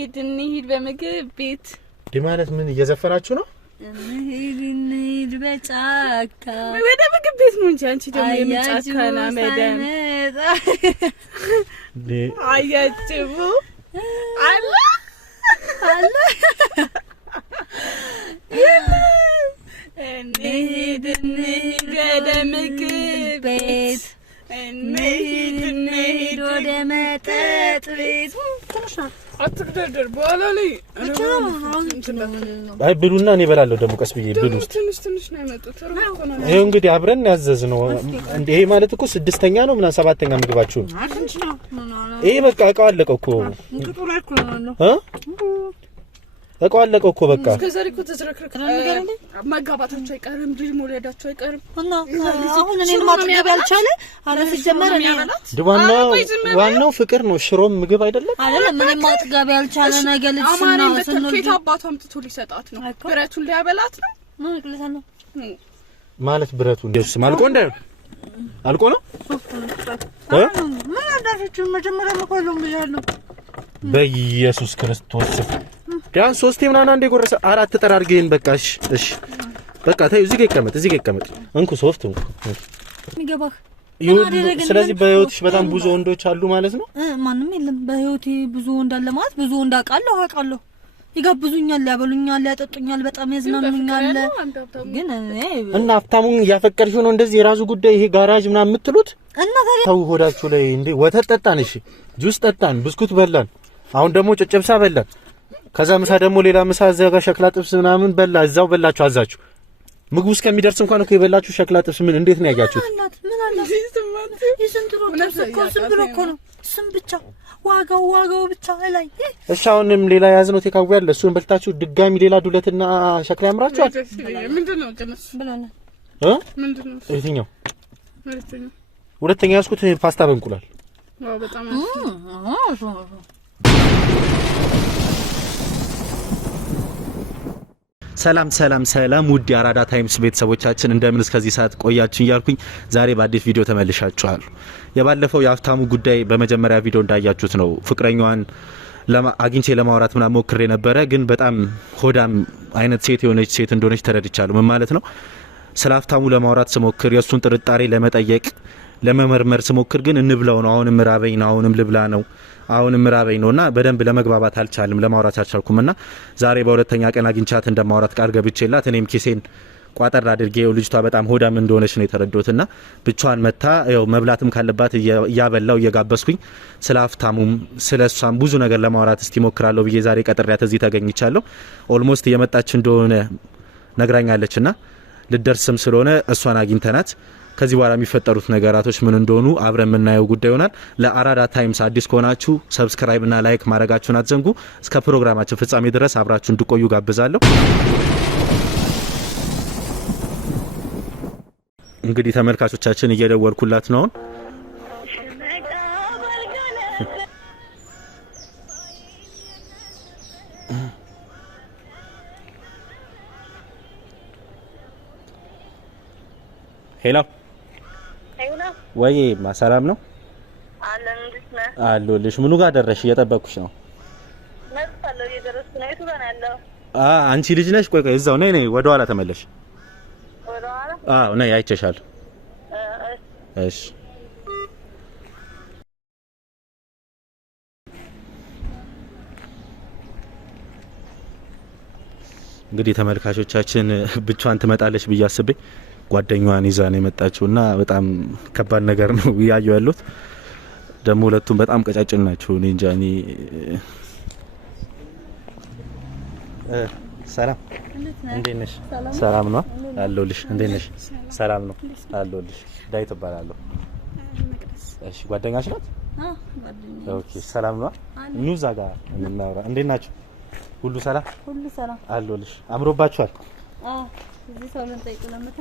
እንሂድ በምግብ ቤት ማለት ምን እየዘፈናችሁ ነው? እንሂድ በጫካ ወደ ምግብ ቤት ነው እንጂ አንቺ ደግሞ የምጫካና መደም አያችሁ አላ እንሂድ ወደ ምግብ ቤት እንሂድ ወደ መጠጥ ቤት አትግደርደር በኋላ ላይ አይ ብሉና እኔ እበላለሁ ደግሞ ቀስ ብዬ ብሉ ትንሽ ነው የመጡት ይሄው እንግዲህ አብረን ያዘዝነው ይሄ ማለት እኮ ስድስተኛ ነው ምናምን ሰባተኛ ምግባችሁ ይሄ በቃ እቃው አለቀው እኮ እቃው አለቀው እኮ በቃ እስከዛሬ እኮ ተዝረክረክ ማጋባታቸው አይቀርም ልጅ መውለዳቸው አይቀርም እና አሁን እኔን ማጥገብ ያልቻለ አለ ሲጀመር እኔ ዋናው ፍቅር ነው ሽሮም ምግብ አይደለም አይደለም እኔን ማጥገብ ያልቻለ ነገር ልጅና ስንት አባቷ አምጥቶ ሊሰጣት ነው ብረቱን ሊያበላት ነው ማለት ብረቱን እንደስ ማልቆ እንደ አልቆ ነው ምን አዳፈች መጀመሪያ መቆሎም ይያለው በኢየሱስ ክርስቶስ ያን ሶስቴ ምናና እንደ ጎረሰ አራት ተጠራርገን በቃሽ እሺ በቃ ታዩ እዚህ ጋር ይቀመጥ እንኩ ሶፍት እንኩ የሚገባህ ስለዚህ በህይወትሽ በጣም ብዙ ወንዶች አሉ ማለት ነው ማንንም የለም በህይወቴ ብዙ ወንድ አለ ማለት ብዙ ወንድ አውቃለሁ ይጋብዙኛል ያበሉኛል ያጠጡኛል በጣም ያዝናኑኛል ግን እና ሀብታሙን ያፈቀርሽው ነው እንደዚህ የራሱ ጉዳይ ይሄ ጋራጅ ምናምን የምትሉት እና ታዲያ ተው ሆዳችሁ ላይ እንዴ ወተት ጠጣን እሺ ጁስ ጠጣን ብስኩት በላን አሁን ደግሞ ጨጨብሳ በላን ከዛ ምሳ ደግሞ ሌላ ምሳ አዘጋ ሸክላ ጥብስ ምናምን በላ እዛው በላችሁ አዛችሁ ምግቡ እስከሚደርስ እንኳን እኮ የበላችሁ ሸክላ ጥብስ ምን እንዴት ነው ያያችሁት ምን አላት ይስንትሮ ተሰኮ ነው ስም ብቻ ዋጋው ብቻ ላይ እሺ አሁንም ሌላ ያዝነው ቴካው ያለ እሱን በልታችሁ ድጋሚ ሌላ ዱለትና ሸክላ ያምራችኋል ምንድነው ጀነስ ብላና ምንድነው የትኛው ሁለተኛ ያስኩት ፓስታ በእንቁላል ዋው በጣም ሰላም ውድ የአራዳ ታይምስ ቤተሰቦቻችን እንደምን እስከዚህ ሰዓት ቆያችሁ እያልኩኝ ዛሬ በአዲስ ቪዲዮ ተመልሻችኋል። የባለፈው የሀብታሙ ጉዳይ በመጀመሪያ ቪዲዮ እንዳያችሁት ነው። ፍቅረኛዋን አግኝቼ ለማውራት ምናምን ሞክሬ ነበረ፣ ግን በጣም ሆዳም አይነት ሴት የሆነች ሴት እንደሆነች ተረድቻለሁ። ምን ማለት ነው? ስለ ሀብታሙ ለማውራት ስሞክር የእሱን ጥርጣሬ ለመጠየቅ ለመመርመር ስሞክር ግን እንብለው ነው አሁንም ራበኝ ነው አሁንም ልብላ ነው አሁንም ራበኝ ነውና በደንብ ለመግባባት አልቻልም ለማውራት አልቻልኩምና ዛሬ በሁለተኛ ቀን አግኝቻት እንደማውራት ቃል ገብቼላት እኔም ኪሴን ቋጠር አድርጌ ልጅቷ በጣም ሆዳም እንደሆነች ነው የተረዶትና ብቻዋን መታ ያው መብላትም ካለባት ያበላው እየጋበስኩኝ ስለ ሀብታሙም ስለሷም ብዙ ነገር ለማውራት እስቲ ሞክራለሁ ብዬ ዛሬ ቀጥሬያት እዚህ ተገኝቻለሁ። ኦልሞስት እየመጣች እንደሆነ ነግራኛለችና ልደርስም ስለሆነ እሷን አግኝተናት ከዚህ በኋላ የሚፈጠሩት ነገራቶች ምን እንደሆኑ አብረን የምናየው ጉዳይ ይሆናል። ለአራዳ ታይምስ አዲስ ከሆናችሁ ሰብስክራይብ እና ላይክ ማድረጋችሁን አትዘንጉ። እስከ ፕሮግራማችን ፍጻሜ ድረስ አብራችሁ እንድቆዩ ጋብዛለሁ። እንግዲህ ተመልካቾቻችን እየደወልኩላት ነው። ሄሎ ወይ ሰላም ነው አለሁልሽ። ምኑ ጋር ደረሽ? እየጠበቅኩሽ ነው። መጣለው እየደረስኩ ነው። የቱ ጋር ነው ያለው? አንቺ ልጅ ነሽ? ቆይ እዛው ነይ ወደ ኋላ ተመለሽ። ወደ ኋላ? አዎ ነይ አይቼሻለሁ። እሺ እንግዲህ ተመልካቾቻችን ብቻዋን ትመጣለች ብዬ አስቤ ጓደኛዋን ይዛ ነው የመጣችውና በጣም ከባድ ነገር ነው ያየው ያሉት። ደግሞ ሁለቱም በጣም ቀጫጭን ናቸው። እኔ እንጃ እኔ ሰላም እንዴት ነሽ? ሰላም ነው አለሁልሽ። እንዴት ነሽ? ሰላም ነው አለሁልሽ። ዳዊት እባላለሁ። እሺ ጓደኛሽ ናት? ኦኬ ሰላም ነው። ኑ እዛ ጋር እናውራ። እንዴት ናችሁ? ሁሉ ሰላም አለሁልሽ። አምሮባችኋል? እዚህ ሰው ለንጠይቅ ለምታ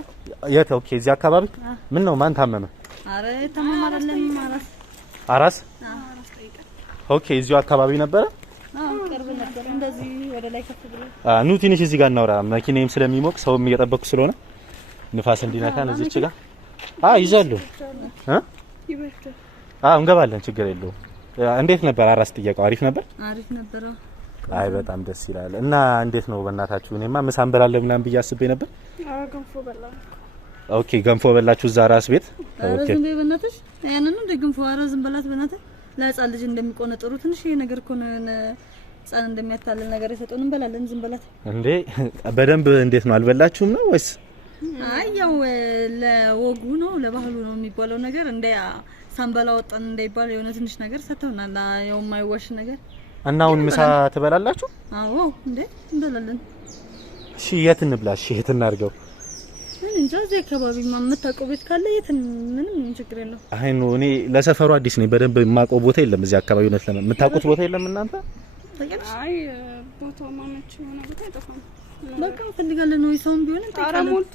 የት? ኦኬ እዚህ አካባቢ ምን ነው? ማን ታመመ? አረ ታመመ አይደለም አራስ ኦኬ እዚሁ አካባቢ ነበረ? ቅርብ ነበር። እንደዚህ ወደ ላይ ከፍ ብሎ ኑ ትንሽ እዚህ ጋር እናውራ። መኪናዬም ስለሚሞቅ ሰውም እየጠበቅኩ ስለሆነ ንፋስ እንዲነካን እዚች ጋር ይዛለሁ ይበርታ እንገባለን። ችግር የለውም። እንዴት ነበር አራስ ጥያቄው? አሪፍ ነበር። አይ በጣም ደስ ይላል። እና እንዴት ነው በእናታችሁ? እኔማ ምሳ እንበላለን ምናምን ብዬ አስቤ ነበር። ገንፎ በላን። ኦኬ ገንፎ በላችሁ እዛ ራስ ቤት? ኦኬ ዝም በይ በእናትሽ። ያንን ነው ገንፎ ኧረ ዝም በላት በእናትህ። ለህፃን ልጅ እንደሚቆነጥሩ ትንሽ ይሄ ነገር እኮ ነው ህፃን እንደሚያታልል ነገር የሰጠውን እንበላለን። ዝም በላት እንዴ። በደንብ እንዴት ነው አልበላችሁም ነው ወይስ? አይ ያው ለወጉ ነው ለባህሉ ነው የሚባለው ነገር እንደ ሳንበላ ወጣን እንዳይባል የሆነ ትንሽ ነገር ሰጥተውናል። ያው የማይዋሽ ነገር እና አሁን ምሳ ትበላላችሁ? አዎ እንዴ እንበላለን። እሺ የት እንብላ? እሺ የት እናድርገው? እንጃ እዚህ አካባቢ የምታውቀው ቤት ካለ የት ምንም ችግር የለው። አይ ነው እኔ ለሰፈሩ አዲስ ነኝ። በደንብ የማውቀው ቦታ የለም እዚህ አካባቢ። እውነት ለምን የምታውቁት ቦታ የለም እናንተ? አይ ቦታው ማመች የሆነ ቦታ አይጠፋም። በቃ እንፈልጋለን ነው ሰውም ቢሆን እንጠይቃለን።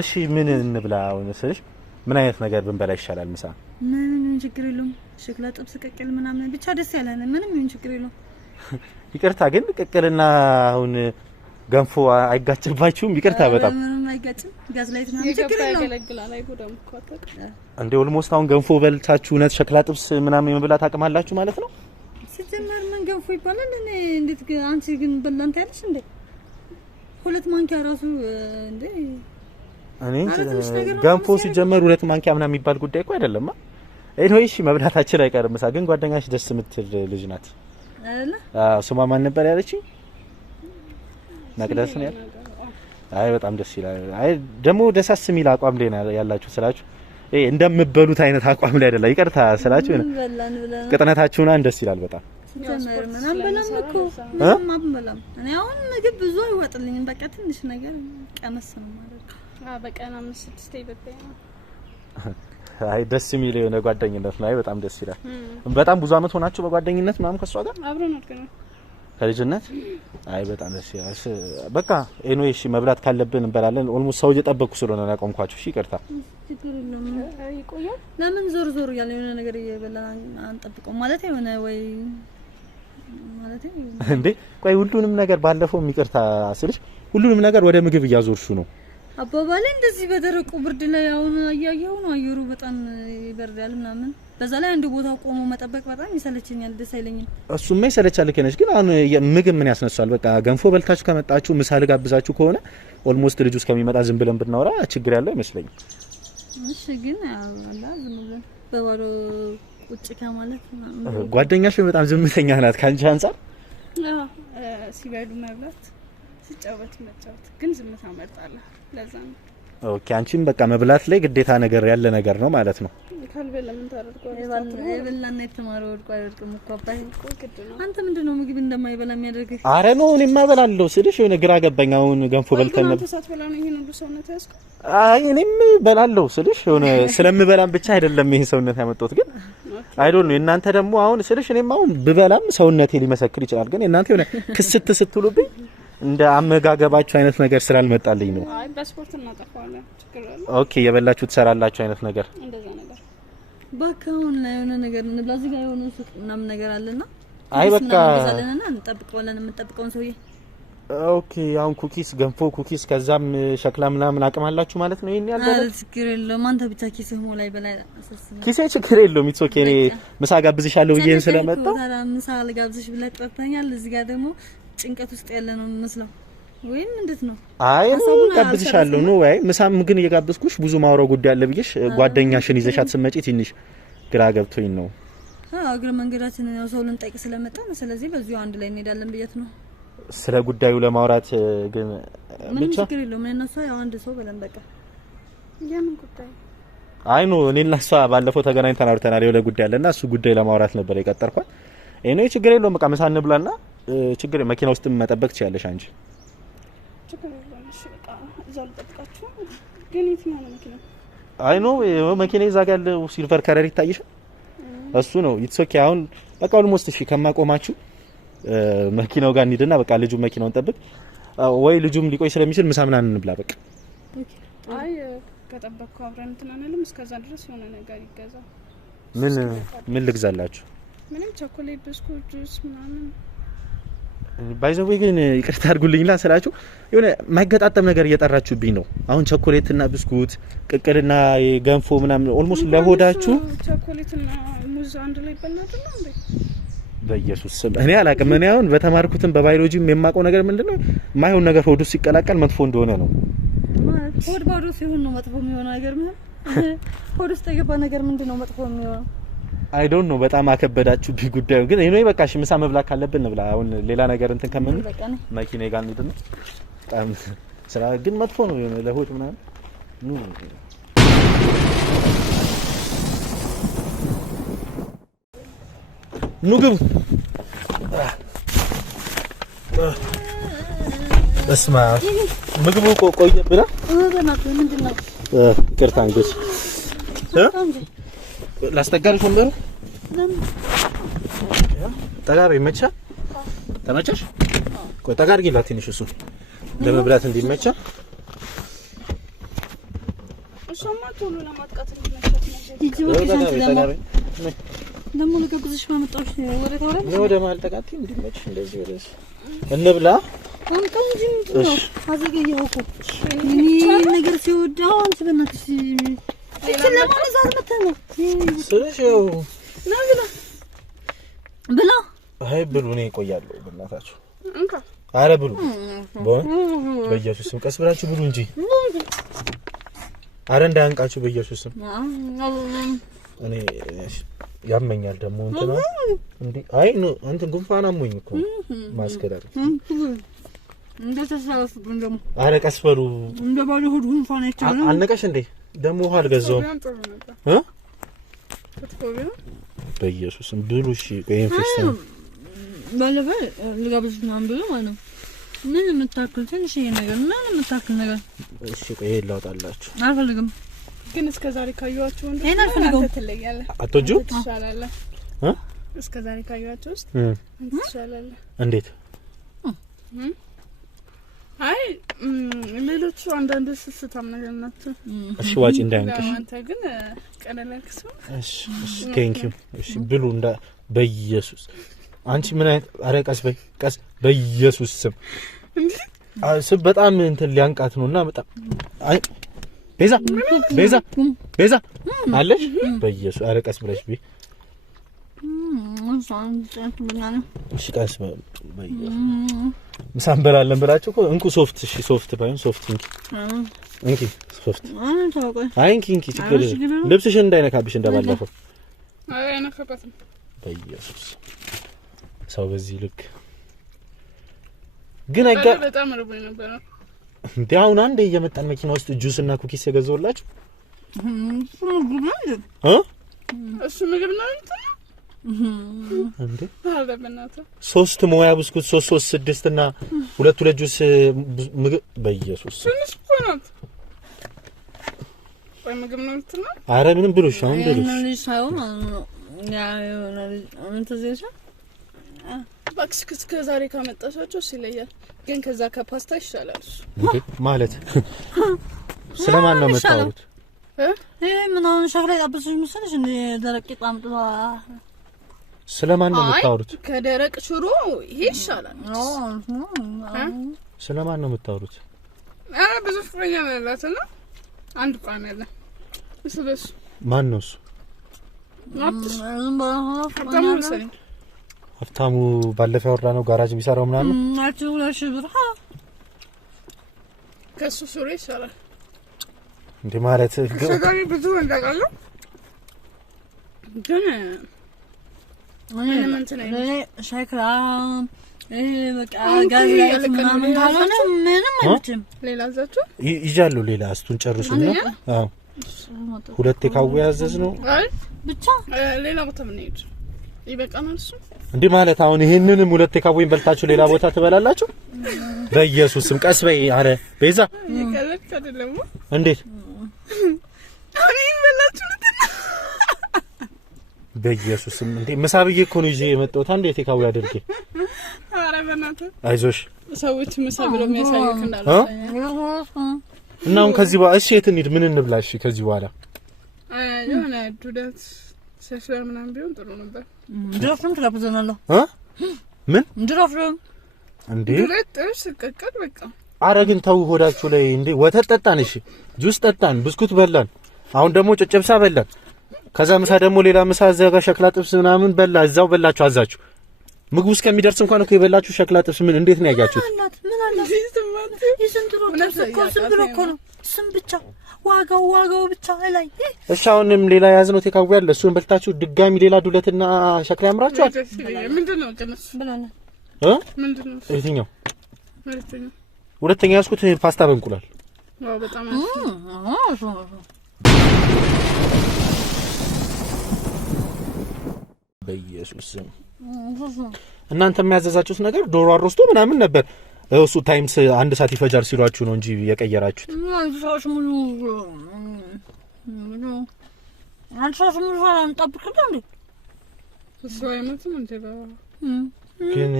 እሺ ምን እንብላ? አሁን ስለሽ ምን አይነት ነገር ብንበላ ይሻላል? ምሳ ምን ችግር የለውም። ሸክላ ጥብስ፣ ቅቅል ምናምን ብቻ ደስ ያለን ምንም ምን ችግር የለውም። ይቅርታ ግን ቅቅልና አሁን ገንፎ አይጋጭባችሁም? ይቅርታ በጣም ምንም አይጋጭም። ጋዝ ላይ ምናምን ችግር የለውም። ያገለግላል። አይጎዳም እኮ አታውቅ እንዴ? ኦልሞስት አሁን ገንፎ በልታችሁ እውነት ሸክላ ጥብስ ምናምን የመብላት አቅም አላችሁ ማለት ነው? ሲጀመር ምን ገንፎ ይባላል? እኔ እንዴት አንቺ ግን በላንተ ያለሽ እንዴ? ሁለት ማንኪያ ራሱ እንዴ? እኔ ገንፎ ሲጀመር ሁለት ማንኪያ ምናምን የሚባል ጉዳይ እኮ አይደለም። ኤኒዌይ እሺ መብላታችን አይቀርም። ምሳ ግን ጓደኛሽ ደስ የምትል ልጅ ናት አይደለ? አዎ ስሟ ማን ነበር ያለችኝ? መቅደስ ነው። አይ በጣም ደስ ይላል። አይ ደግሞ ደሳስ የሚል አቋም ላይ ያላችሁ ስላችሁ እንደምበሉት አይነት አቋም ላይ አይደለም። ይቅርታ ስላችሁ ቅጥነታችሁና ደስ ይላል በጣም ሲጀመር ምናምን በላም እኮ ምንም በላም። እኔ አሁን ምግብ ብዙ አይወጥልኝም። በቃ ትንሽ ነገር ቀመስ ነው ማለት ነው። በቀን 5-6 ይበቃኝ። አይ ደስ የሚል የሆነ ጓደኝነት ነው። አይ በጣም ደስ ይላል። በጣም ብዙ አመት ሆናችሁ በጓደኝነት ምናምን ከሷ ጋር አብረን አድርገናል ከልጅነት? አይ በጣም ደስ ይላል። በቃ ኤኒዌይ እሺ መብላት ካለብን እንበላለን። ኦልሞስት ሰው እየጠበቅኩ ስለሆነ አቆምኳችሁ። እሺ ይቅርታ። ይቆያል። ለምን ዞር ዞር እያለ የሆነ ነገር እየበላን አንጠብቀው ማለት የሆነ ወይ ማለት እንዴ? ቆይ ሁሉንም ነገር ባለፈው ይቅርታ ስልሽ ሁሉንም ነገር ወደ ምግብ እያዞርሹ ነው አባባሌ። እንደዚህ በደረቁ ብርድ ላይ አሁን አያየው ነው አየሩ በጣም ይበርዳል ምናምን። በዛ ላይ አንድ ቦታ ቆሞ መጠበቅ በጣም ይሰለችኛል፣ ደስ አይለኝም። እሱማ ይሰለቻል ከነሽ። ግን አሁን ምግብ ምን ያስነሳል? በቃ ገንፎ በልታችሁ ከመጣችሁ ምሳ ልጋብዛችሁ ከሆነ ኦልሞስት ልጁ እስከሚመጣ ዝም ብለን ብናወራ ችግር ያለው አይመስለኝም። እሺ ግን አላ ዝም ብለን በባዶ ቁጭ ከማለት ጓደኛሽ በጣም ዝምተኛ ናት ካንቺ አንፃር። ሲበሉ መብላት ሲጫወት መጫወት፣ ግን ዝምታ መርጣለሁ። ለዛ ነው። ኦኬ አንቺም በቃ መብላት ላይ ግዴታ ነገር ያለ ነገር ነው ማለት ነው። ካልበላ ምን ታደርጋለህ? የበላና የተማረው ወድቆ አይወድቅም እኮ አባይ። አንተ ምንድነው ምግብ እንደማይበላ የሚያደርግህ? አረ ነው እኔማ እበላለሁ ስልሽ የሆነ ግራ ገባኝ። አሁን ገንፎ በልተን ነበር። አንተ ሳትበላ ነው ይሄን ሁሉ ሰውነት ያስከው? አይ እኔም እበላለሁ ስልሽ የሆነ ስለምበላም ብቻ አይደለም ይሄን ሰውነት ያመጣሁት። ግን አይ ዶንት ኖ እናንተ ደግሞ አሁን ስልሽ እኔም አሁን ብበላም ሰውነቴ ሊመሰክር ይችላል። ግን እናንተ የሆነ ክስት ስትሉብኝ እንደ አመጋገባችሁ አይነት ነገር ስላልመጣልኝ ነው። አይ በስፖርት እናጠፋለን ችግር የለም። ኦኬ የበላችሁ ትሰራላችሁ አይነት ነገር እንደዛ ነገር ባካውን ላይ የሆነ ነገር እንብላ። እዚህ ጋር የሆነ ሱቅ ምናምን ነገር አለና አይ በቃ እንገዛለንና እንጠብቀዋለን። የምንጠብቀውን ሰውዬ ኦኬ አሁን ኩኪስ ገንፎ ኩኪስ ከዛም ሸክላ ምናምን አቅም አላችሁ ማለት ነው። ይሄን ያለው አለ ችግር የለውም። አንተ ብቻ ኪስህ ሞላይ በላይ አሰስነ ኪሴ ችግር የለውም። ኢትስ ኦኬ እኔ ምሳ ጋብዝሻለሁ ብዬን ስለመጣ ምሳ ልጋብዝሽ ብለህ ጠርተኛል። እዚህ ጋር ደግሞ ጭንቀት ውስጥ ያለ ነው መስለው ወይም እንዴት ነው? አይ ነው ጋብዝሻለሁ ነው ወይ ምሳም ግን እየጋበዝኩሽ ብዙ ማውራው ጉዳይ አለ ብዬሽ ጓደኛሽን ይዘሻት ስትመጪ ትንሽ ግራ ገብቶኝ ነው። እግረ መንገዳችንን ያው ሰው ልንጠይቅ ስለመጣ ነው። ስለዚህ በዚሁ አንድ ላይ እንሄዳለን ብዬት ነው ስለ ጉዳዩ ለማውራት። ግን ምን ችግር የለውም። እኔና እሷ ያው አንድ ሰው ብለን በቃ የምን ጉዳይ? አይ ነው እኔና እሷ ባለፈው ተገናኝተን አውርተናል። የሆነ ጉዳይ አለና እሱ ጉዳይ ለማውራት ነበር የቀጠርኳት። እኔ ችግር የለውም በቃ ምሳ እንብላና ችግር መኪና ውስጥ መጠበቅ ትችያለሽ አንቺ። ችግር የለውም። እሺ በቃ እዛው ልጠብቃችሁ። ግን የትኛው ነው መኪና? አይ ነው መኪና ይዛ ጋር ያለው ሲልቨር ከለር ይታይሻል? እሱ ነው። ኢትስ ኦኬ አሁን በቃ ኦልሞስት እሺ ከማቆማችሁ መኪናው ጋር እንሂድና በቃ ልጁ መኪናውን ጠብቅ ወይ ልጁም ሊቆይ ስለሚችል ምሳ ምናምን እንብላ በቃ። አይ ከጠበቅኩ አብረን እንትን አንልም። እስከዛ ድረስ የሆነ ነገር ይገዛ። ምን ልግዛላችሁ? ምንም ቸኮሌት፣ ብስኩት፣ ጁስ ምናምን ባይዘው ግን ይቅርታ አድርጉልኝላ ስላችሁ የሆነ ማይገጣጠም ነገር እየጠራችሁብኝ ነው። አሁን ቸኮሌትና ብስኩት ቅቅልና ገንፎ ምናምን ኦልሞስት ለሆዳችሁ ቸኮሌትና ሙዝ አንድ ላይ ይበላል እንዴ? በኢየሱስ ስም እኔ አላቅም። እኔ አሁን በተማርኩትም በባዮሎጂም የማውቀው ነገር ምንድነው ማይሆን ነገር ሆዱ ሲቀላቀል መጥፎ እንደሆነ ነው። ሆድ ባዶ ሲሆን ነው መጥፎ የሚሆነው ነገር ምን ሆድ ውስጥ የገባ ነገር ምንድነው መጥፎ የሚሆነው? አይ ዶንት ኖ። በጣም አከበዳችሁ ጉዳዩ ግን እኔ በቃ እሺ ምሳ መብላት ካለብን እንብላ። አሁን ሌላ ነገር እንትን ከምን መኪናዬ ጋር እንሂድ ነው። በጣም ስራ ግን መጥፎ ነው የሆነ ለሆድ ምናምን ግቡ። እስማ ምግቡ ቆየብና ምንድነው? ይቅርታ እንግዲህ ላስጠጋልሽ ወንበሩ ጠጋቢ መቻ ተመቸሽ? ቆይ ጠጋ አድርጊላት ትንሽ እሱ ለመብላት እንዲመቻ። እሷማ ቶሎ ለማጥቃት እንዲመቻት ነው። ደሞ ለከኩዝሽ ማመጣሽ ወደ ተወረ ነው ወደ ማልጠቃት እንዲመች እንደዚህ ወደስ እንብላ። አንተም ጂም ነው አዘገየው እኮ ነገር ሲወዳው አንተ በእናትሽ ለማን ዛር መተና ስለሽው ናግላ ብላ አይ ብሉ ነው ይቆያሉ በእናታችሁ እንካ አረ ብሉ በኢየሱስ ስም ቀስ ብላችሁ ብሉ እንጂ አረ እንዳያንቃችሁ በኢየሱስ ስም። እኔ ያመኛል ደግሞ እንትና እንዴ አይ ነው እንትን ጉንፋን አሞኝ እኮ ማስከዳር እንደተሳለፉብን ደግሞ አረ ቀስ በሉ እንደባለ ሆድ ጉንፋን አይቻለ አልነቀሽ እንዴ ደግሞ ውሃ አልገዛውም በኢየሱስም ብሉ እሺ በኢንፌክሽን ባለፈ ልጋብዝ ምናምን ብሎ ማለት ነው ምን የምታክል ትንሽ ነገር ምን የምታክል ነገር እሺ ቆይ ላውጣላችሁ አልፈልግም ግን እስከ ዛሬ ካዩዋችሁ ወንድ አንተ ትለያለህ አትወጁ ትሻላለህ እስከ ዛሬ ካዩዋችሁ ውስጥ ትሻላለህ እንዴት አይ ሌሎቹ አንዳንድ ስስታም ነገር ናቸው እሺ ዋጪ እንዳያንቅሽ አንተ ግን ቀለለክስ እሺ ቴንክ ዩ እሺ ብሉ እንዳ በኢየሱስ አንቺ ምን አይነት አረቀስ ቀስ በኢየሱስ ስም ስም በጣም እንትን ሊያንቃት ነውና በጣም አይ ቤዛ አለሽ በኢየሱስ አረቀስ ብለሽ ቢ እሺ ቀስ በኢየሱስ ምሳን በላለን ብላችሁ እኮ እንኩ ሶፍት እሺ ሶፍት ባይሆን ሶፍት እንኪ ሶፍት አይ እንኪ ችግር ልብስሽን እንዳይነካብሽ እንደባለፈው አይ አይነካበትም በኢየሱስ ሰው በዚህ ልክ ግን በጣም ረቦኝ ነበር እንዴ አሁን አንዴ እየመጣን መኪና ውስጥ ጁስ እና ኩኪስ የገዛውላችሁ እሱ ምግብ ነው እንዴ አለበናታ 3 ሞያ ብስኩት 3 እና 2 ጁስ ምግብ በኢየሱስ ትንሽ ቆናት ወይ ምግብ ነው እንትና አረ ምንም ብሎሽ አሁን ብሎሽ ነው ልጅው ያ አንተ ዘይሻ ባክስ እስከ ዛሬ ካመጣሻቸው ሲለያል ግን ከዛ ከፓስታ ይሻላል እንዴ ማለት ስለማን ነው የምታወሩት ምን አሁን ሸክላ ያጣብስሽ መሰለሽ እንዴ ደረቅ ጣምጥቷ ስለማን ነው የምታወሩት ከደረቅ ሽሮ ይሄ ይሻላል ስለማን ነው የምታወሩት ብዙ ፍቅረኛ ያላትና አንድ ቋም ያለ ስለሱ ማን ነው እሱ ሀብታሙ ባለፈው ያወራ ነው ጋራጅ የሚሰራው ምናምን ናቸው ለሽ ብር ከሱ ሱሪ ይሻላል እንዴ ማለት ሰጋሪ ብዙ እንደቃለው ግን ምን እንትን ሻይክራ በቃ ጋዝ ላይ ምናምን ካልሆነ ምንም አይችልም ሌላ ዛችሁ ይጃሉ ሌላ አስቱን ጨርሱና አዎ ሁለቴ ካው ያዘዝ ነው አይ ብቻ ሌላ ቦታ ምን ይሄድ ይበቃናል እሱ እንዴ ማለት አሁን ይሄንንም ሁለቴ ካውኝ በልታችሁ ሌላ ቦታ ትበላላችሁ በኢየሱስ ስም ቀስ በይ አረ ቤዛ ይከለክ አይደለም እንዴት አሪን በላችሁ በኢየሱስ ስም እንዴ መሳብዬ እኮ ነው ይዤ የመጣሁት አንዴ ተካው ያደርጌ አረ በእናትህ አይዞሽ ሰዎች መሳብ ብለው የሚያሳዩት እንዳለ እና አሁን ከዚህ በኋላ እሺ የት እንሂድ ምን እንብላ እሺ ከዚህ በኋላ የሆነ ዱለት ሰፍራ ምናምን ቢሆን ጥሩ ነበር ድሮፍም ተጋብዘናለሁ ምን ድሮፍም እንዴ ዱለት ጥብስ ቀቀል በቃ አረ ግን ተው ሆዳችሁ ላይ እንዴ ወተት ጠጣን እሺ ጁስ ጠጣን ብስኩት በላን አሁን ደግሞ ጨጨብሳ በላን ከዛ ምሳ ደግሞ ሌላ ምሳ አዘጋ ሸክላ ጥብስ ምናምን በላ እዛው በላችሁ አዛችሁ ምግቡ እስከሚደርስ እንኳን እኮ የበላችሁ ሸክላ ጥብስ ምን እንዴት ነው ያያችሁት? ምን አላት ይስንትሮ ስም ብሎ እኮ ነው ስም ብቻ ዋጋው ብቻ ላይ። እሺ አሁንም ሌላ ያዝነው ቴካዊ ያለ እሱን በልታችሁ ድጋሚ ሌላ ዱለትና ሸክላ ያምራችኋል? ምንድነው ጀነስ ብለና ምንድነው የትኛው ሁለተኛ ያዝኩት ፓስታ በእንቁላል። ዋው በጣም በኢየሱስ ስም እናንተ የሚያዘዛችሁት ነገር ዶሮ አሮስቶ ምናምን ነበር። እሱ ታይምስ 1 ሰዓት ይፈጃል ሲሏችሁ ነው እንጂ የቀየራችሁት። ግን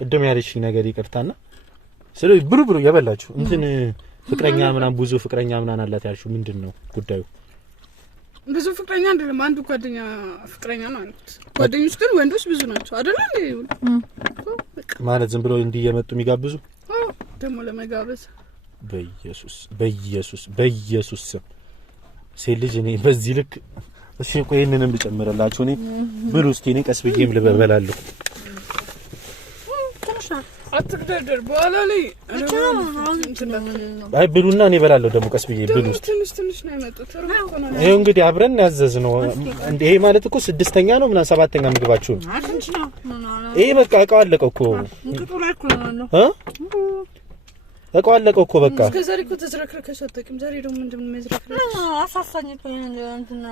ቅድም ያለሽ ነገር ይቅርታና ስለዚህ ብሩ የበላችሁ እንትን ፍቅረኛ ምናምን ብዙ ፍቅረኛ ምናምን አላት ያልሽው ምንድነው ጉዳዩ? ብዙ ፍቅረኛ አይደለም አንዱ ጓደኛ ፍቅረኛ ነው አሉት። ጓደኞች ግን ወንዶች ብዙ ናቸው አይደል እንዴ? ማለት ዝም ብሎ እንዲየመጡ የሚጋብዙ ደሞ ለመጋበዝ በኢየሱስ ስም ሴት ልጅ እኔ በዚህ ልክ እሺ ቆይ እነንም ልጨምርላችሁ እኔ ብሉ እስቲ እኔ ቀስ ብዬም ልበላለሁ። አትደርደር በኋላ ላይ አይ ብሉና እኔ እበላለሁ ደግሞ ቀስ ብዬ ብሉ። ትንሽ ነው የመጡት ነው። ይሄው እንግዲህ አብረን ያዘዝነው እንዴ ይሄ ማለት እኮ 6ኛ ነው ምናምን 7ኛ ምግባችሁ ነው። ይሄ በቃ እቃው አለቀው እኮ እቃው አለቀው እኮ በቃ። እስከ ዛሬ እኮ ተዝረክረከሽ አትጠቅም። ዛሬ ደግሞ ምንድነው የሚዝረክረከሽ? አሳሳኝ እኮ እንትና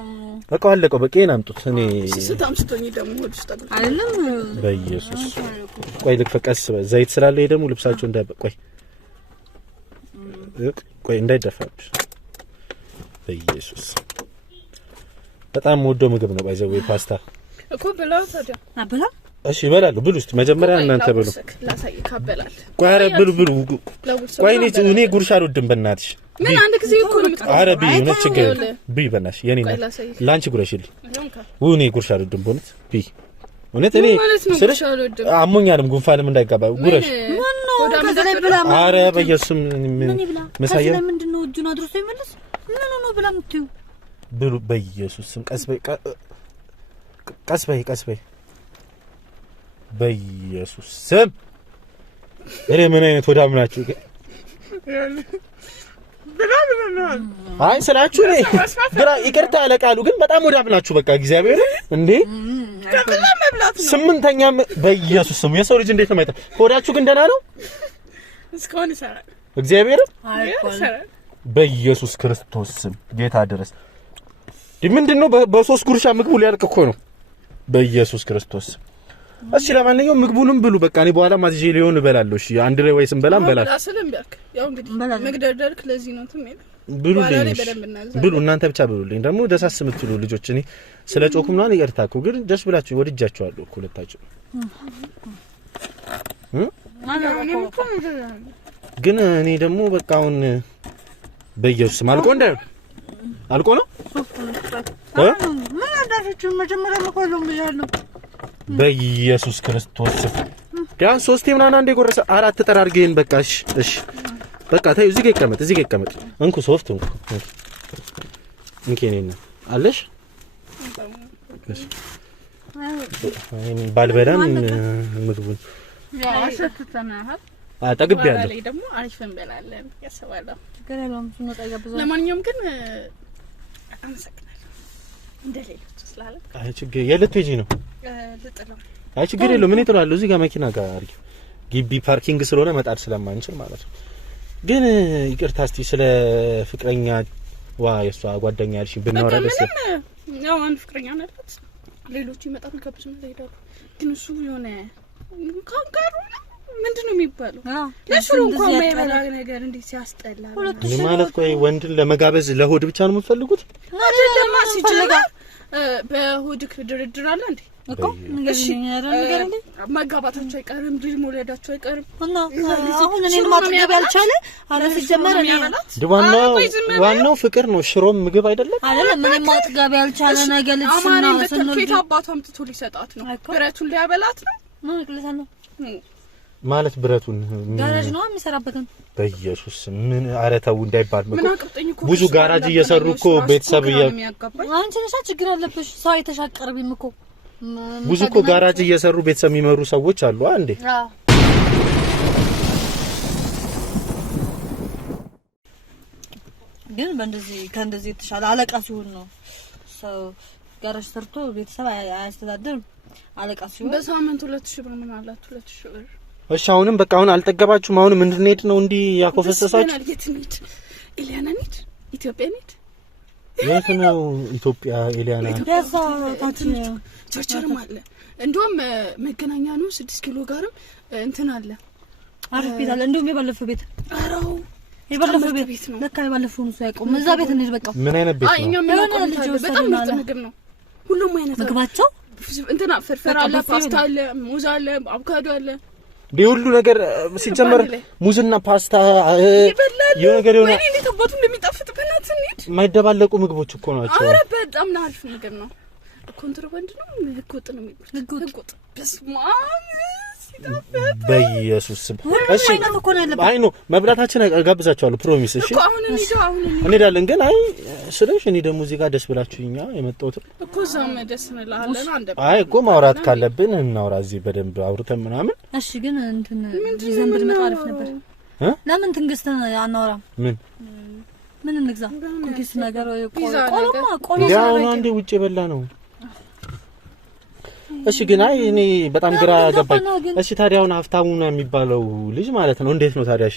እቃው አለቀው በቃ። ይሄን አምጡት። እኔ ስታምስቶኝ ደግሞ ወድሽ ታውቁ አይደለም በኢየሱስ ቆይ ልክፈቀስ ዘይት ስላለ ይሄ ደግሞ ልብሳቸው እንዳይቆይ ቆይ እንዳይደፋብሽ በኢየሱስ። በጣም ወዶ ምግብ ነው ባይዘው ፓስታ እኮ በላው ታዲያ አበላ። እሺ እበላለሁ ብሉ እስቲ መጀመሪያ እናንተ ብሉ። ላሳይ ካበላል ቆይ ኧረ ብሉ ቆይ እኔ ጉርሻ አልወድም በእናትሽ። ምን አንድ ጊዜ እኮ ነው የምትቀር። ኧረ ቢዩ ነው ችግር ቢዩ በእናትሽ የኔ ነው ላንቺ ጉረሽልኝ። እኔ ጉርሻ አልወድም በእውነት ቢዩ እውነት እኔ ስለሽ አሞኛልም ጉንፋንም እንዳይጋባ ጉረሽ። ኧረ በኢየሱስም መሳየው ምንድነው እጁን አድርሶ ይመለስ ምን ነው ብላ ምትዩ ብሉ በኢየሱስም ቀስ በይ በኢየሱስ ስም። እኔ ምን አይነት ወዳም ናችሁ? አይ ስላችሁ እኔ ግራ ይቅርታ አለቃሉ ግን በጣም ወዳም ናችሁ። በቃ እግዚአብሔር እንዴ ከብላ መብላት ነው 8ኛ በኢየሱስ ስም። የሰው ልጅ እንዴት ነው ማይታ ሆዳችሁ ግን ደህና ነው እስካሁን ይሰራል እግዚአብሔር ይሰራል በኢየሱስ ክርስቶስ ስም ጌታ ድረስ ምንድነው በ3 ጉርሻ ምግቡ ሊያልቅ እኮ ነው በኢየሱስ ክርስቶስ። እሺ ለማንኛውም ምግቡንም ብሉ በቃ። እኔ በኋላ ማዝጄ ሊሆን እበላለሁ። እሺ አንድ ላይ ወይስ እንበላም በላ አሰለም ቢያክ ያው እንግዲህ መግደርደርክ ለዚህ ነው ተመለ ብሉ እናንተ ብቻ ብሉልኝ። ደግሞ ደሳስ የምትሉ ልጆች እኔ ስለ ጮኩም ነው ይቅርታ እኮ ግን ደስ ብላችሁ ወድጃችኋለሁ እኮ ሁለታችሁ። ግን እኔ ደግሞ በቃ አሁን በኢየሱስ አልቆ ነው ምን አዳችሁ መጀመሪያ መቆሎም ይያሉ በኢየሱስ ክርስቶስ ያን 3 ምናምን አንዴ ጎረሰ 4 ተጠራርገን በቃ እሺ በቃ ታዩ እዚህ ጋር ይቀመጥ እንኩ ሶፍት እንከኔና አለሽ እሺ ባልበላም ምግቡን ያው አሸተተናል አጠግቤያለሁ። ላይ ደግሞ አሪፍ እንበላለን ያሰባለሁ። ገለላም ስንወጣ ያብዛው። ለማንኛውም ግን አመሰግናለሁ እንደሌሎች ስላለ። አይ ችግር የለቴጂ ነው ልጥለው። አይ ችግር የለውም ምን ይጥላሉ እዚህ ጋር መኪና ጋር አርጊ ግቢ ፓርኪንግ ስለሆነ መጣድ ስለማንችል ማለት ነው። ግን ይቅርታ እስቲ ስለ ፍቅረኛ የሷ ጓደኛ ያልሽኝ ብናወራ ደስ ይላል። ያው አንድ ፍቅረኛ አላት ሌሎቹ ይመጣሉ ከብዙ ነገር ይሄዳሉ። ግን እሱ የሆነ ካንጋሩ ምንድነው የሚባለው ለሽሮ እንኳን ማይበላ ነገር እንዴ ሲያስጠላ ምን ማለት ቆይ ወንድን ለመጋበዝ ለሆድ ብቻ ነው የምትፈልጉት? አይደለም ሲጀምር በሆድክ ድርድር አለ እንዴ እኮ ነገር እንዴ መጋባታቸው አይቀርም ድል መውለዳቸው አይቀርም እና አሁን እኔን ማጥገብ ያልቻለ አለ ሲጀመር እኔ ዋናው ፍቅር ነው ሽሮም ምግብ አይደለም አይደለም እኔን ማጥገብ ያልቻለ ነገር ልጅና ስንል ከታ አባቷ አምጥቶ ሊሰጣት ነው ብረቱን ሊያበላት ነው ነው ማለት ብረቱን ጋራጅ ነው የሚሰራበትን በኢየሱስ ምን አረታው እንዳይባል ብዙ ጋራጅ እየሰሩ እኮ ቤተሰብ አንቺ ነሽ ችግር አለብሽ ሰው አይተሻቀርብም እኮ ብዙ እኮ ጋራጅ እየሰሩ ቤተሰብ የሚመሩ ሰዎች አሉ አንዴ። ግን በእንደዚህ ከእንደዚህ የተሻለ አለቃ ሲሆን ነው ሰው ጋራጅ ሰርቶ ቤተሰብ አያስተዳድርም። አለቃ ሲሆን በሳምንት 2000 ብር ምን አላት? 2000 ብር። እሺ አሁንም በቃ አሁን አልጠገባችሁም? አሁንም እንድንሄድ ነው እንዲህ ያኮፈሰሳችሁ? ኤሊያና ነች፣ ኢትዮጵያ ነች። የት ነው ኢትዮጵያ? ኤሊያና ያዛ ታች ቸርቸርም አለ። እንደውም መገናኛ ነው 6 ኪሎ ጋርም እንትን አለ። አሪፍ ቤት አለ። እንደውም የባለፈው ቤት አራው የባለፈው ቤት ነው። ለካ የባለፈው ነው ያቆም። እዛ ቤት እንሂድ በቃ። ምን አይነት ቤት ነው? አይ እኛ ምን አቆምታለሁ። በጣም ምርጥ ምግብ ነው። ሁሉም አይነት ምግባቸው እንትና ፍርፍር አለ፣ ፓስታ አለ፣ ሙዝ አለ፣ አቮካዶ አለ። ሁሉ ነገር ሲጀመር ሙዝና ፓስታ የሆነ ነገር የሆነ ወይኔ ተባቱ እንደሚጣፍጥ በእናትህ እንሂድ። የማይደባለቁ ምግቦች እኮ ናቸው። አረ በጣም አሪፍ ምግብ ነው። ኮንትሮባንድ ነው፣ ህገወጥ ነው የሚሉት። ህገወጥ በስመ አብ በኢየሱስ ስም። እሺ አይ ነው መብላታችን ጋብዛቸዋለሁ ፕሮሚስ። እሺ አሁን እንሄዳለን። ግን አይ ስለሽ እኔ ደግሞ እዚህ ጋር ደስ ብላችሁኛ የመጣሁት እኮ እዛም ደስ እንላለን። አንደ አይ እኮ ማውራት ካለብን እናውራ እዚህ በደንብ አውርተን ምናምን። እሺ ግን እንትን ዘንብድ መጣሪፍ ነበር። ለምን ትንግስተን አናወራም? ምን እንግዛ? ኩኪስ ነገር ወይ ቆሎ ያው አንዴ ውጪ በላ ነው። እሺ ግን አይ እኔ በጣም ግራ ገባኝ። እሺ ታዲያ አሁን ሀብታሙ ነው የሚባለው ልጅ ማለት ነው እንዴት ነው ታዲያሽ?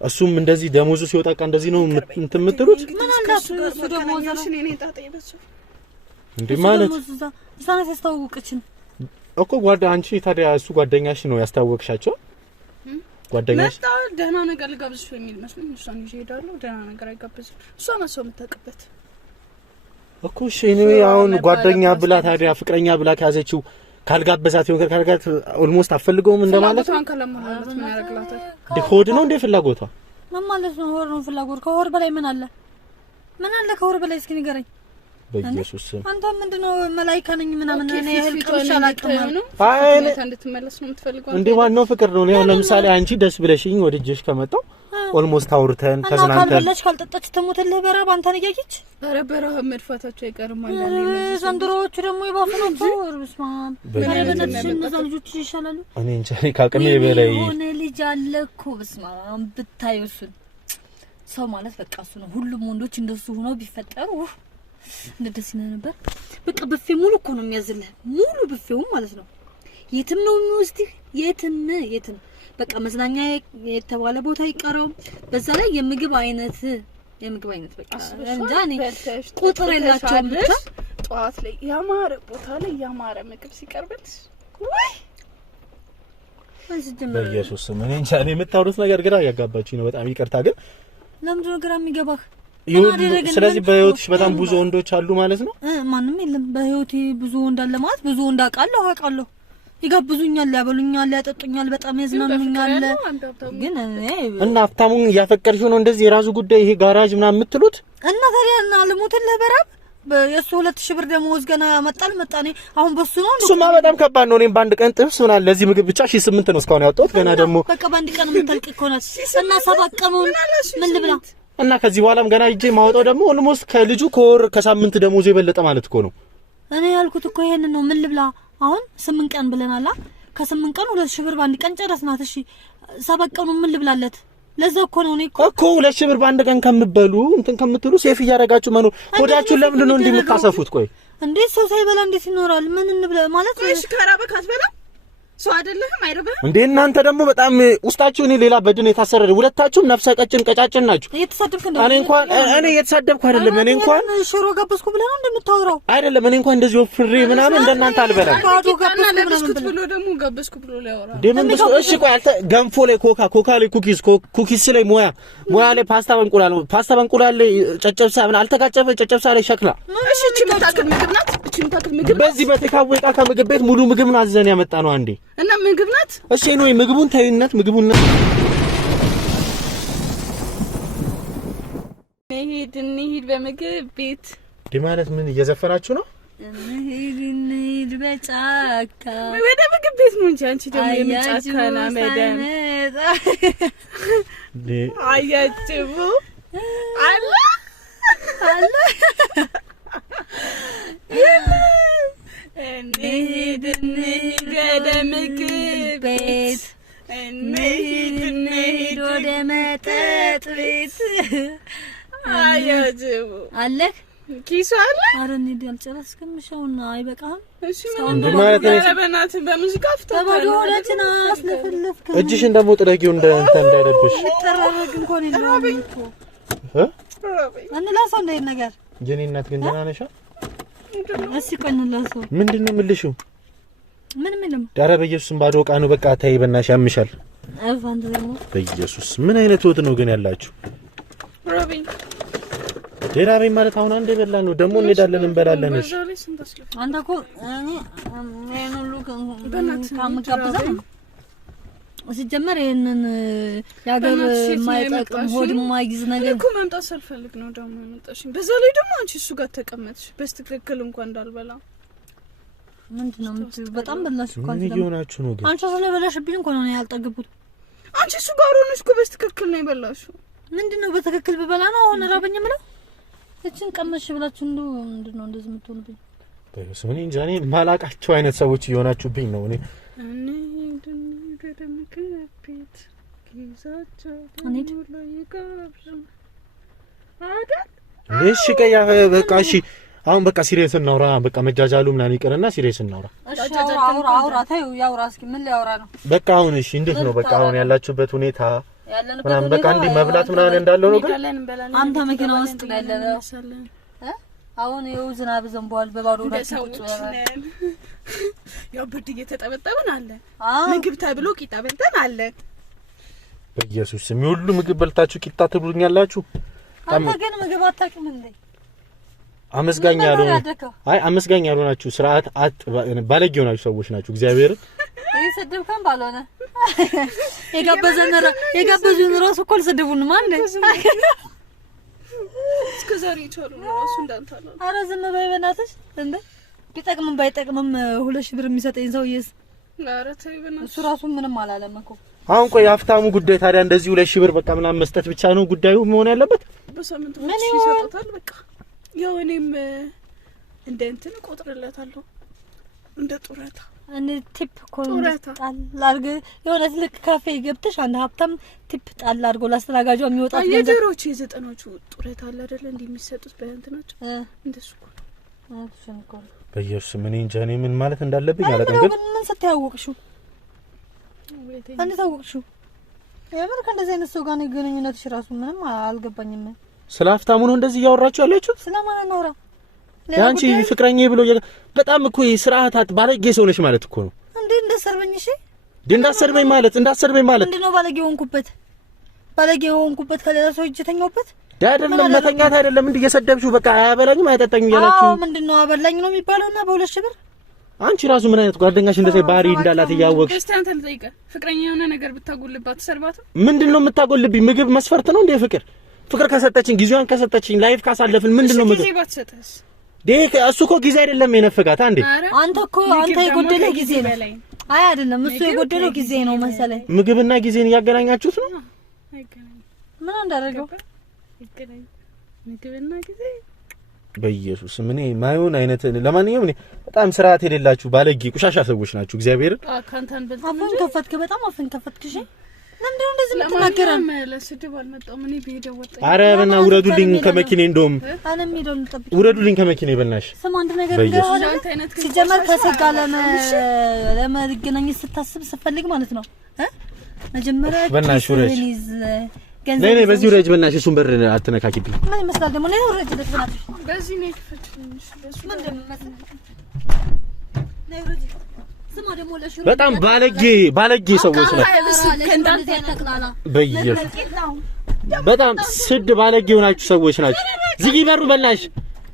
እሱም እንደዚህ ደሞዙ ሲወጣ እንደዚህ ነው እንትን የምትሉት? ምን አላሱ እሱ ደሞዙ እኔ ጣጣይ በሱ እንዴ ማለት እሷን ያስተዋወቀችን እኮ አንቺ ታዲያ እሱ ጓደኛሽ ነው ያስተዋወቅሻቸው? ጓደኛሽ መጣ ደህና ነገር ልጋብዝሽ የሚል መስሎኝ እሷን ይዤ እሄዳለሁ። ደህና ነገር አይጋብዝም። እሷ ነው ሰው የምታውቅበት እኮ እሺ ነው አሁን ጓደኛ ብላ ታዲያ ፍቅረኛ ብላ ከያዘችው ካልጋበዛት ይሆን ካልጋት ኦልሞስት አፈልገውም እንደማለት ነው። ካለማለት ምን ያረግላታል? ሆድ ነው እንደ ፍላጎቷ ምን ማለት ነው? ሆድ ነው ፍላጎት። ከሆድ በላይ ምን አለ? ምን አለ ከሆድ በላይ? እስኪ ንገረኝ። በኢየሱስ ስም አንተ ምንድነው መላእክት ነኝ ምናምን እኔ ህልቀሽ አላቀማም ነው። አይ እንድትመለስ ነው የምትፈልገው እንዴ? ዋናው ፍቅር ነው። ነው ለምሳሌ አንቺ ደስ ብለሽኝ ወድጄሽ ከመጣው ኦልሞስት አውርተን ተዝናንተን ካልበላች ካልጠጣች ትሞትልህ በራብ አንተን እያየች በረበራ መድፋታቸው አይቀርም ማለት ነው። ዘንድሮዎቹ ደግሞ ይባፉ ነው። በስማም በነብነትሽ እነዛ ልጆች ይሻላሉ። እኔ እንጃ ካቅሜ በላይ ሆነ ልጅ አለ እኮ በስማም ብታዩ እሱን ሰው ማለት በቃ እሱ ነው። ሁሉም ወንዶች እንደሱ ሆነው ቢፈጠሩ እንደደስ ይነ ነበር። በቃ ብፌ ሙሉ እኮ ነው የሚያዝልህ ሙሉ ብፌው ማለት ነው። የትም ነው የሚወስድህ የትም በቃ መዝናኛ የተባለ ቦታ ይቀራው። በዛ ላይ የምግብ አይነት በቃ እንጃ እኔ ቁጥር የላቸውም። ብቻ ጧት ላይ ያማረ ቦታ ላይ ያማረ ምግብ ሲቀርብልሽ ወይ በኢየሱስ ስም እኔ እንጃ እኔ የምታወሩት ነገር ግራ ያጋባችኝ ነው። በጣም ይቅርታ ግን ለምንድን ነው ግራ የሚገባህ? ስለዚህ በህይወትሽ በጣም ብዙ ወንዶች አሉ ማለት ነው? ማንም የለም በህይወቴ ብዙ ወንድ አለ ማለት ብዙ ወንድ አውቃለሁ። ይጋብዙኛል፣ ያበሉኛል፣ ያጠጡኛል፣ በጣም ያዝናኑኛል። ግን እና ሀብታሙን እያፈቀርሽው ነው እንደዚህ የራሱ ጉዳይ ይሄ ጋራጅ ምናምን የምትሉት? እና ታዲያ እና ልሞትልህ በራብ የሱ 2000 ብር ደሞዝ ገና መጣኔ አሁን በሱ ነው። እሱማ በጣም ከባድ ነው። እኔም ባንድ ቀን ጥብስ ምናምን ለዚህ ምግብ ብቻ 8 ነው እስካሁን ያወጣሁት። ገና ደግሞ በቃ ባንድ ቀን የምታልቅ እኮ ናት። እና 7 ቀኑን ምን ልብላ? እና ከዚህ በኋላም ገና እጄ ማውጣው ደግሞ ኦልሞስት ከልጁ ከሳምንት ደሞዝ የበለጠ ማለት እኮ ነው። እኔ ያልኩት እኮ ይሄንን ነው። ምን ልብላ? አሁን 8 ቀን ብለናል። ከ8 ቀን 2000 ብር ባንድ ቀን ጨረስናት። እሺ 7 ቀኑ ምን ልብላለት? ለዛ እኮ ነው እኔ እኮ 2000 ብር ባንድ ቀን ከምበሉ እንትን ከምትሉ ሴፍ እያደረጋችሁ መኖር ሆዳችሁን ለምንድን ነው እንደምታሰፉት? ቆይ እንዴት ሰው ሳይበላ እንዴት ይኖራል? ምን እንብላ ማለት እሺ ከራበህ አትበላ ሰው አይደለህም አይደለም እንዴ? እናንተ ደግሞ በጣም ውስጣችሁ እኔ ሌላ በድን የታሰረ ሁለታችሁም ነፍሰ ቀጭን ናችሁ። እየተሳደብክ ነው። እኔ እየተሳደብኩ አይደለም። እኔ እንኳን ሽሮ ጋበዝኩ ብለህ ነው እንደምታወራው አይደለም። እኔ እንኳን እንደዚህ ወፍሬ ምናምን እንደናንተ አልበላም። ባዶ ጋበዝኩ ብሎ ደግሞ ጋበዝኩ ብሎ ሊያወራ ደምን ብሶ እሺ ቆይ አንተ ገንፎ ላይ ኮካ ላይ ኩኪስ ላይ ሙያ ላይ ፓስታ በንቁላል ላይ ጨጨብሳ ምን አልተጋጨበ ጨጨብሳ ላይ ሸክላ። እሺ እቺ ምታክል ምግብ ናት። እቺ ምታክል ምግብ በዚህ በቴካዌ ዕቃ ከምግብ ቤት ሙሉ ምግብ ነው አዘን ያመጣ ነው አንዴ እና ምግብ ናት። እሺ ነው ምግቡን ታዩነት ምግቡን እንሂድ በምግብ ቤት ማለት ምን እየዘፈናችሁ ነው? እንሂድ በጫካ ወደ ምግብ ቤት ነው እንጂ አንቺ ደግሞ የምጫካና መደም አያጭቡ አለ እንሂድ ወደ ምግብ ቤት እንሂድ ወደ መጠጥ ቤት አያጅቡ አለህ ኪሱ አለ። ኧረ እንሂድ አልጨረስክም? ሻውና አይበቃም? እሺ ማለት ነው። በእናትህ በሙዚቃ ተባዶ ወለትና አስለፈለፍክ። እጅሽን ደግሞ ጥረጊው እንዳይደብሽ። ተራረግ እንኳን የለውም እኮ እንላሰው እንደ ነገር የኔ እናት ግን ደህና ነሽ? እሺ ቆይ እንላሰው። ምንድነው የምልሽው? ምንም ዳራ በኢየሱስም ባዶ ዕቃ ነው። በቃ ተይ በእናትሽ ያምሻል። አፋንተ ደግሞ በኢየሱስ ምን አይነት ወጥ ነው ግን ያላችሁ? ሮቢን ዴራ በይ ማለት አሁን አንዴ በላ ነው ደግሞ እንሄዳለን እንበላለን። እሺ አንተ እኮ እኔ ሁሉ ከምጋብዘው ሲጀመር ይሄንን ያገር የማይጠቅም ሆድ የማይዝ ነገር እኮ መምጣት ሳልፈልግ ነው ደግሞ የመጣሽኝ። በዛ ላይ ደግሞ አንቺ እሱ ጋር ተቀመጥሽ በስትክክል እንኳን እንዳልበላ ምንድነው የምትይው? በጣም በላሽ እኮ አንቺ ምን ይሆናችሁ ነው ግን? አንቺ ስለበላሽብኝ እንኳን ነው ያልጠገብኩት። አንቺ እሱ ጋር ሆነሽ እኮ በስትክክል ነው የበላሽው። ምንድነው በትክክል ብበላ ነው አሁን ራበኝ የምለው? እቺን ቀመሽ ብላችሁ ምንድነው እንደዚህ የምትሆኑብኝ? በስመ አብ እንጃ። እኔ ማላቃቸው አይነት ሰዎች እየሆናችሁብኝ ነው። እኔ እሺ ቀያ በቃ እሺ አሁን በቃ ሲሪየስ እናውራ። በቃ መጃጃሉ ምናምን ይቀርና ሲሪየስ እናውራ። እሺ አውራ ታዩ ያውራ። እስኪ ምን ሊያወራ ነው? በቃ አሁን እሺ እንዴት ነው በቃ አሁን ያላችሁበት ሁኔታ ምናምን በቃ እንዲህ መብላት ምናምን እንዳለው ነው። ግን አንተ መኪና ውስጥ ያለነው አሁን ይኸው ዝናብ ዘንቧል። በባዶ ወራችን ቁጭ ብለን ያው ብርድ እየተጠበጠብን አለ። ምግብ ተብሎ ቂጣ በልተን አለ። በኢየሱስ ስም ሁሉ ምግብ በልታችሁ ቂጣ ትብሉኛላችሁ? አንተ ግን ምግብ አታውቅም እንዴ? አመስጋኝ ያልሆናችሁ አይ አመስጋኝ ያልሆናችሁ ስርዓት ባለጌ ሆናችሁ ሰዎች ናችሁ። እግዚአብሔር ይሰደብከን ባልሆነ የጋበዙን ራሱ እኮ አልሰደቡንም። ማን እስከዛሬ ይቻሉ ራሱ እንዳንታለ። ኧረ ዝም በይ በእናትሽ። እንዴ ቢጠቅምም ባይጠቅምም 2000 ብር የሚሰጠኝ ሰውዬስ? ኧረ ተይ በእናትሽ። እሱ ራሱ ምንም አላለም እኮ። አሁን ቆይ አፍታሙ ጉዳይ ታዲያ እንደዚህ 2000 ብር በቃ ምናምን መስጠት ብቻ ነው ጉዳዩ መሆን ያለበት? በሳምንት ምን ይሰጣታል? በቃ ያው እኔም እንደ እንትን ቆጥርለታለሁ እንደ ጡረታ እኔ ቲፕ ኮንጣል ላርገ የሆነ ትልቅ ካፌ ገብተሽ አንድ ሀብታም ቲፕ ጣል አድርጎ ላስተናጋጇ የሚወጣው የድሮቹ የዘጠኖቹ ጡረታ አለ አይደል እንዴ የሚሰጡት በእንትናቸው እንደሱ እኮ በኢየሱስ ምን እንጃ እኔ ምን ማለት እንዳለብኝ አላውቅም። ግን ምን ስታያውቅሽው አንተ ታውቅሽው የምር ከእንደዚህ አይነት ሰው ጋር ነው ግንኙነትሽ ራሱ ምንም አልገባኝም። ስለ ሀብታሙ ነው እንደዚህ እያወራችሁ ያላችሁት? ስለማን ነው? ያንቺ ፍቅረኛ ብሎ በጣም እኮ ስርዓታት ባለጌ ሰው ነሽ ማለት እኮ ነው። እንዴ እንዳሰርበኝ? እሺ እንዳሰርበኝ ማለት ምንድነው? ባለጌ ሆንኩበት ከሌላ ሰው እጅ ተኛውበት አይደለም መተኛት አይደለም እንዴ እየሰደብሽው በቃ አያበላኝም አያጠጣኝም ያላችሁ ምንድነው? አበላኝ ነው የሚባለውና በ2000 ብር አንቺ ራሱ ምን አይነት ጓደኛሽ እንደዚህ ባህሪ እንዳላት እያወቅሽ እስቲ ልጠይቀ ፍቅረኛ የሆነ ነገር ብታጎልባት ተሰርባት ምንድነው የምታጎልብኝ? ምግብ መስፈርት ነው እንዴ? ፍቅር ከሰጠችኝ ጊዜዋን ከሰጠችኝ ላይፍ ካሳለፍን ምንድነው ምግብ? ጊዜ ባትሰጥስ? እሱ እኮ ጊዜ አይደለም የነፈጋት አንዴ አንተ የጎደለ ጊዜ ነው። አይ አይደለም እሱ የጎደለው ጊዜ ነው መሰለኝ። ምግብና ጊዜን እያገናኛችሁት ነው። ምን እንዳደረገው ምግብና ጊዜ በኢየሱስ ምን ማይሆን አይነት። ለማንኛውም እኔ በጣም ስርዓት የሌላችሁ ባለጌ ቁሻሻ ሰዎች ናችሁ። እግዚአብሔር ካንተን አፈን ከፈትክ በጣም አፈን ከፈትክሽ። ለምንድነው እንደዚህ የምትናገረው? ለስድብ አልመጣሁም እኔ ብሄደው ወጣኝ። ኧረ በእና ውረዱልኝ ከመኪኔ እንደውም አለም ሄደው ልጠብቅ። ውረዱልኝ ከመኪኔ በእናትሽ። ስም አንድ ነገር እንደሆነ ሲጀመር ከሰጋ ለመገናኘት ስታስብ ስትፈልግ ማለት ነው መጀመሪያ በእናትሽ ውረጅ። ነይ በዚህ ውረጅ በእናትሽ። እሱን በር አትነካኪብኝ። ምን ይመስላል ደግሞ? ነይ ውረጅ በእናትሽ። በዚህ ነው ከፈትሽ ምንድነው ማለት ነይ ውረጅ። በጣም ባለጌ ሰዎች ናቸው። በኢየሱስ በጣም ስድ ባለጌ ሆናችሁ ሰዎች ናችሁ። ዝጊ በሩ በላሽ።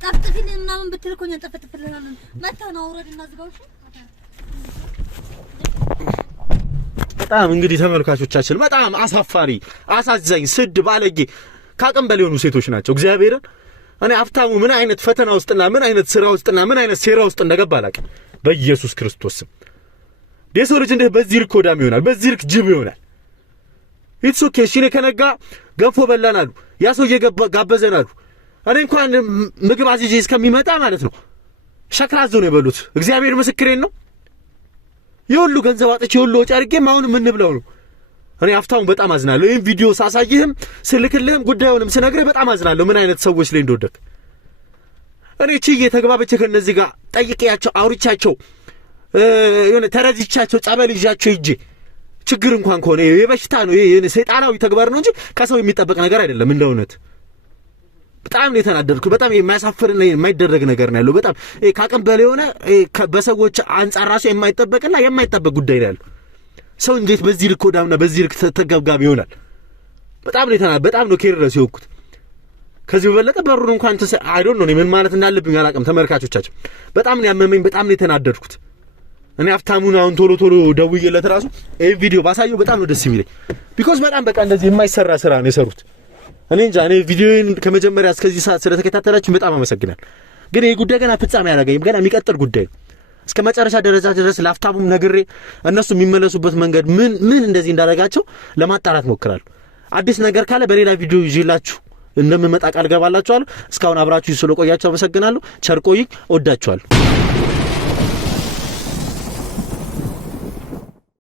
ጠፍጥፊልን ምናምን ብትል እኮ እንጠፈጥፍልናል። መተህ ነው አውረድና ዝጋው። በጣም እንግዲህ ተመልካቾቻችን በጣም አሳፋሪ፣ አሳዛኝ፣ ስድ ባለጌ ካቅም በላይ የሆኑ ሴቶች ናቸው። እግዚአብሔርን እኔ ሀብታሙ ምን አይነት ፈተና ውስጥና ምን አይነት ስራ ውስጥና ምን አይነት ሴራ ውስጥ እንደገባ አላውቅም። በኢየሱስ ክርስቶስ ስም የሰው ልጅ እንደ በዚህ ልክ ወዳም ይሆናል፣ በዚህ ልክ ጅብ ይሆናል። ኢትስ ኦኬ። እሺ እኔ ከነጋ ገንፎ በላን አሉ፣ ያ ሰው ጋበዘን አሉ። እኔ እንኳን ምግብ አዝዤ እስከሚመጣ ማለት ነው ሸክላ ነው የበሉት። እግዚአብሔር ምስክሬን ነው። የሁሉ ገንዘብ አጥቼ የሁሉ ወጪ አድርጌም አሁን ምን ብለው ነው? እኔ ሀብታሙ በጣም አዝናለሁ። ይሄን ቪዲዮ ሳሳይህም ስልክልህም ጉዳዩንም ስነግርህ በጣም አዝናለሁ ምን አይነት ሰዎች ላይ እንደወደቅ። እኔ ችዬ ተግባብቼ ከነዚህ ጋር ጠይቄያቸው አውርቻቸው የሆነ ተረድቻቸው ጸበል ይዣቸው ሂጄ ችግር እንኳን ከሆነ የበሽታ ነው ይሄ ሰይጣናዊ ተግባር ነው እንጂ ከሰው የሚጠበቅ ነገር አይደለም። እንደ እውነት በጣም ነው የተናደድኩ። በጣም የማያሳፍርና የማይደረግ ነገር ነው ያለው። በጣም ካቅም በላይ የሆነ በሰዎች አንጻር ራሱ የማይጠበቅና የማይጠበቅ ጉዳይ ነው ያለው። ሰው እንዴት በዚህ ልክ ወዳምና በዚህ ልክ ተገብጋቢ ይሆናል? በጣም ነው የተናደድኩት። በጣም ነው ኬርለስ የሆንኩት። ከዚህ በበለጠ በሩን እንኳን አይ ዶንት ኖ ምን ማለት እንዳለብኝ አላውቅም። ተመልካቾቻችን በጣም ነው ያመመኝ። በጣም ነው የተናደድኩት። እኔ ሀብታሙን አሁን ቶሎ ደውዬለት ራሱ ይሄ ቪዲዮ ባሳየው በጣም ነው ደስ የሚለኝ። ቢኮዝ በጣም በቃ እንደዚህ የማይሰራ ስራ ነው የሰሩት። እኔ እንጃ። እኔ ቪዲዮን ከመጀመሪያ እስከዚህ ሰዓት ስለተከታተላችሁ በጣም አመሰግናለሁ። ግን ይሄ ጉዳይ ገና ፍጻሜ አላገኘም። ገና የሚቀጥል ጉዳይ ነው። እስከ መጨረሻ ደረጃ ድረስ ለሀብታሙም ነግሬ እነሱ የሚመለሱበት መንገድ ምን እንደዚህ እንዳደረጋቸው ለማጣራት ሞክራለሁ። አዲስ ነገር ካለ በሌላ ቪዲዮ ይዤላችሁ እንደምመጣ ቃል ገባላችኋለሁ። እስካሁን አብራችሁ ስለቆያችሁ አመሰግናለሁ። ቸር ቆዩ። እወዳችኋለሁ።